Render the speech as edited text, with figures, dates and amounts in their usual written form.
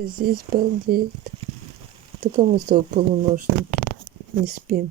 Здесь балдеет. Да кому с тобой полуношники? Не спим.